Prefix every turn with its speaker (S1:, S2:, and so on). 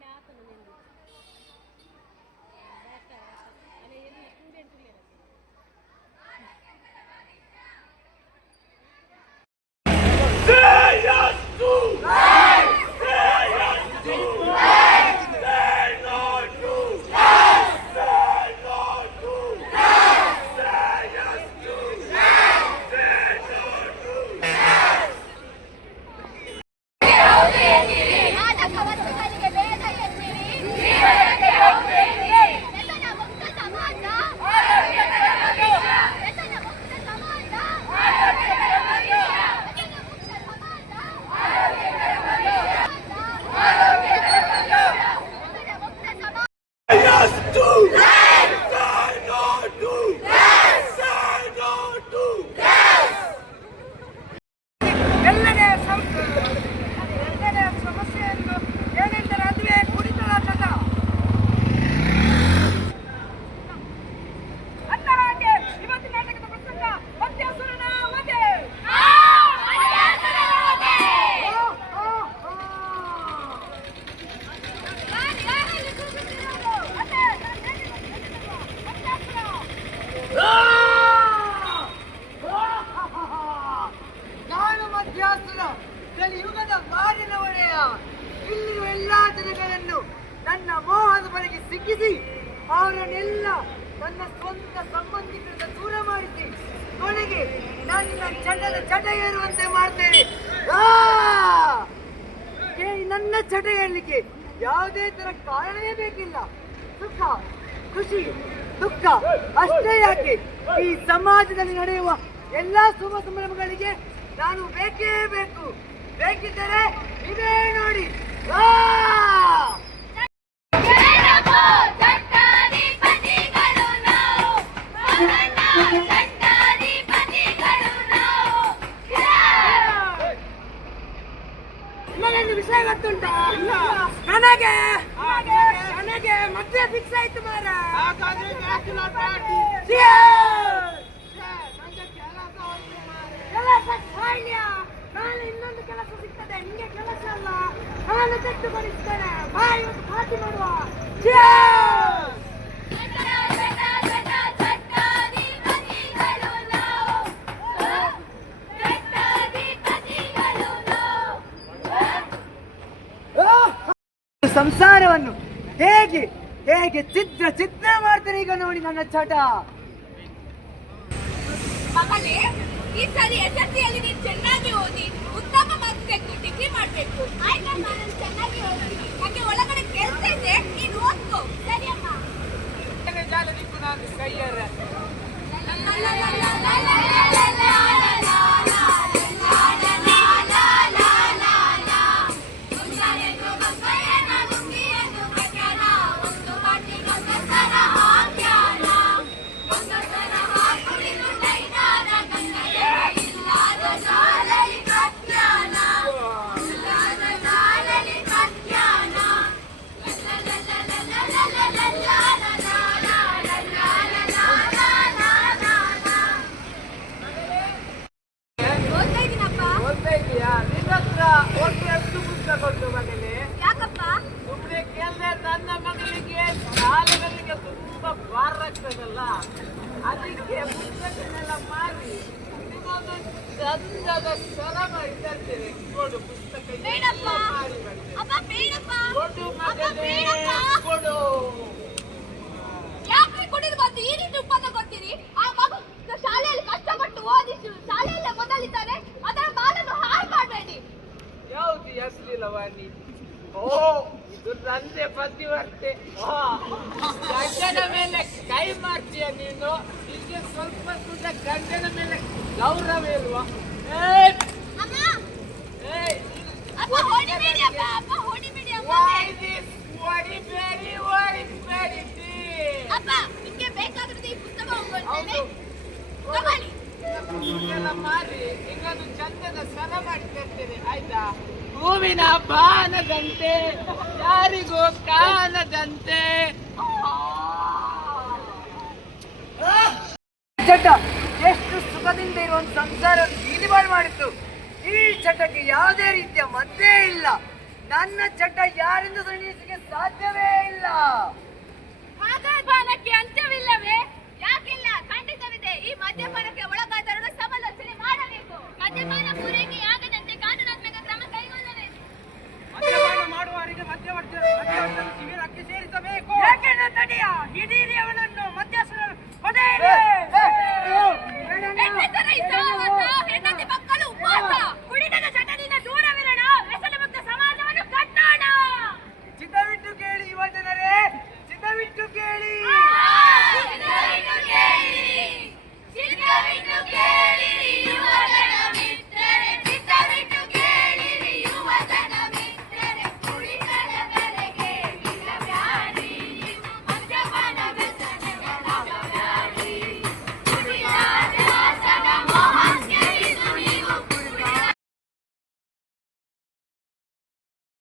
S1: ಕಡೆ ಆತನು ನಿಂದು ಅಲ್ಲ
S2: ಸಿಕ್ಕಿಸಿ. ಅವರನ್ನೆಲ್ಲ ನನ್ನ ಸ್ವಂತ ಸಂಬಂಧಿಕರನ್ನ ದೂರ ಮಾಡಿಸಿ. ಕೊನೆಗೆ ನನ್ನ ಚಟದ ಚಟ ಏರುವಂತೆ ಮಾಡ್ತೇನೆ. ನನ್ನ ಚಟ ಏರ್ಲಿಕ್ಕೆ ಯಾವುದೇ ತರ ಕಾರಣವೇ ಬೇಕಿಲ್ಲ. ಸುಖ, ಖುಷಿ, ದುಃಖ ಅಷ್ಟೇ ಯಾಕೆ? ಈ ಸಮಾಜದಲ್ಲಿ ನಡೆಯುವ ಎಲ್ಲಾ ಶುಭ ಸಂಭ್ರಮಗಳಿಗೆ ನಾನು ಬೇಕೇ ಬೇಕು. ಬೇಕಿದ್ದರೆ ಇದೇ ನೋಡಿ. ಗೊತ್ತುಂಟಾ? ನನಗೆ? ನನಗೆ ಮದ್ವೆ ಫಿಕ್ಸ್ ಆಯ್ತು ಮಾರ ಕೆಲಸ ಸಾಯ್ಲ್ಯ. ನಾನು ಇನ್ನೊಂದು ಕೆಲಸ ಸಿಗ್ತದೆ ನಿಮಗೆ ಕೆಲಸ ಅಲ್ಲ. ನಾನು ತೆಗೆದುಕೊಳಿಸ್ತೇನೆ ಬಾ ಇವತ್ತು ಪಾರ್ಟಿ ಮಾಡುವ. ಸಂಸಾರವನ್ನು ಹೇಗೆ ಹೇಗೆ ಚಿತ್ರ ಚಿತ್ರ ಮಾಡ್ತಾರೆ ಈಗ ನೋಡಿ ನನ್ನ ಚಟ
S3: ಮಗನೇ ಈ ಸರಿ ಎಸ್ ಎಸ್ ಸಿಯಲ್ಲಿ ನೀನು ಚೆನ್ನಾಗಿ ಓದಿ ಉತ್ತಮ ಮಾರ್ಕ್ಸ್ ತೆಗೆದು ಡಿಗ್ರಿ ಮಾಡಬೇಕು ಆಯ್ತಾ ನಾನು ಚೆನ್ನಾಗಿ ಓದಿ ನನಗೆ ಒಳಗಡೆ ಕೆಲಸ ಇದೆ ನೀನು ಓದ್ಕೋ
S2: ಸರಿಯಮ್ಮ ಮಗನೇ.
S3: ಯಾಕಪ್ಪ?
S2: ಸುಮ್ಮನೆ ಕೇಳದೆ ನನ್ನ ಮಗಳಿಗೆ ಶಾಲೆಗಳಿಗೆ ತುಂಬಾ ಭಾರ ಆಗ್ತದಲ್ಲ? ಅದಕ್ಕೆ ಪುಸ್ತಕನೆಲ್ಲ ಮಾರಿ ನಿಮ್ಮೊಂದು ಚಂದದ ಸರಮ ಇದ್ದಂತೇನೆ ಕೊಡು ಪುಸ್ತಕ ಮಾರಿ ಕೊಡು ಮಗನೇ ಕೊಡು.
S3: ಯಾಕೆ ಕುಡಿದು ಬಂದು? ಈ ರೀತಿ ಉಪವಾಸ ಕೊಡ್ತೀರಿ ಆ
S2: ಪತಿವರ್ತೆ ಗಂಡನ ಮೇಲೆ ಕೈ ಮಾಡ್ತೀಯ ನೀನು? ಹೀಗೆ ಸ್ವಲ್ಪ ಸುತ್ತ ಗಂಡನ ಮೇಲೆ ಗೌರವ ಇಲ್ವಾ?
S3: ಹೊಡಿಬೇಡಿ ಹೊಡಿಬೇಡಿ ಅಪ್ಪ ನಿಮ್ಗೆ ಬೇಕಾದ್ರೆ ಈ ಪುಸ್ತಕ ಹೋಗ್ಕೊಳ್ತೇನೆ ತಗೊಳ್ಳಿ.
S2: ಮಾರಿ ಇನ್ನೊಂದು ಚಂದದ ಸರ ಮಾಡಿ ತರ್ತೇನೆ ಆಯ್ತಾ? ಹೂವಿನ ಬಾನದಂತೆ, ಯಾರಿಗೂ ಕಾಣದಂತೆ. ಚಟ ಎಷ್ಟು ಸುಖದಿಂದ ಇರುವ ಸಂಸಾರ ಬೀದಿಪಾಡು ಮಾಡಿತ್ತು. ಈ ಚಟಕ್ಕೆ ಯಾವುದೇ ರೀತಿಯ ಮದ್ದೇ ಇಲ್ಲ. ನನ್ನ ಚಟ ಯಾರಿಂದ ಸಣಿಸಲಿಕ್ಕೆ ಸಾಧ್ಯವೇ ಇಲ್ಲ.
S3: You.